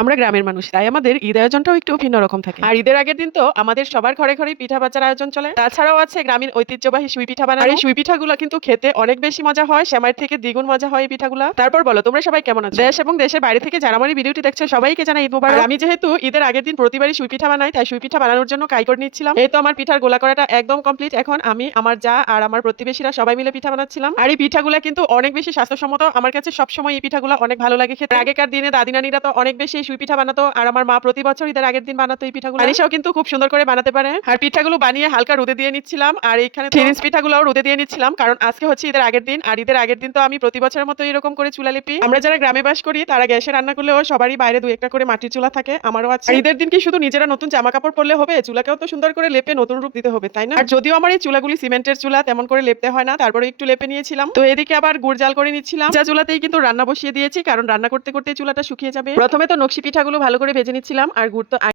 আমরা গ্রামের মানুষ, তাই আমাদের ঈদ আয়োজনটাও একটু ভিন্ন রকম থাকে। আর ঈদের আগের দিন তো আমাদের সবার ঘরে ঘরে পিঠা বাচ্চার আয়োজন চলে। তাছাড়াও আছে গ্রামীণ ঐতিহ্যবাহী সুই পিঠা বানানো। আর এই সুই পিঠাগুলো কিন্তু খেতে অনেক বেশি মজা হয়, সেমাইয়ের থেকে দ্বিগুণ মজা হয় এই পিঠাগুলো। তারপর বলো, তোমরা সবাই কেমন আছো? দেশ এবং দেশের বাইরে থেকে যারা আমার এই ভিডিওটি দেখছো সবাইকে জানাই ঈদ মোবারক। আর আমি যেহেতু ঈদের আগের দিন প্রতিবারই সুই পিঠা বানাই, তাই সুই পিঠা বানানোর জন্য কাই করে নিচ্ছিলাম। এই তো আমার পিঠার গোলা করাটা একদম কমপ্লিট। এখন আমি, আমার যা আর আমার প্রতিবেশীরা সবাই মিলে পিঠা বানাচ্ছিলাম। আর এই পিঠাগুলো কিন্তু অনেক বেশি স্বাস্থ্যসম্মত। আমার কাছে সবসময় এই পিঠাগুলো অনেক ভালো লাগে খেতে। আগেকার দিনে দাদি নানিরা তো অনেক বেশি এই সুই পিঠা বানাতো, আর আমার মা প্রতি বছর ঈদের আগের দিন বানাতো এই পিঠাগুলো। আনিশাও কিন্তু খুব সুন্দর করে বানাতে পারে। আর পিঠাগুলো বানিয়ে হালকা রোদে দিয়ে নিচ্ছিলাম, আর এখানে ফিনিশ পিঠাগুলো রোদে দিয়ে নিচ্ছিলাম, কারণ আজকে হচ্ছে ঈদের আগের দিন। আর ঈদের আগের দিন তো আমি প্রতি বছরের মতো এরকম করে চুলা লিপি। আমরা যারা গ্রামে বাস করি তারা গ্যাসে রান্না করলেও সবারই বাইরে দু একটা করে মাটির চুলা থাকে, আমারও আছে। আর ঈদের দিন কি শুধু নিজেরা নতুন জামা কাপড় পরলে হবে? চুলাকেও তো সুন্দর করে লেপে নতুন রূপ দিতে হবে, তাই না? আর যদিও আমার এই চুলাগুলি সিমেন্টের চুলা, তেমন করে লেপতে হয় না, তারপরে একটু লেপে নিয়েছিলাম। তো এদিকে আবার গুড় জাল করে নিচ্ছিলাম। যা চুলাতেই কিন্তু রান্না বসিয়ে দিয়েছি, কারণ রান্না করতে করতে চুলাটা শুকিয়ে যাবে। প্রথমে তো নকশি পিঠাগুলো ভালো করে ভেজে নিচ্ছিলাম, আর গুড় তো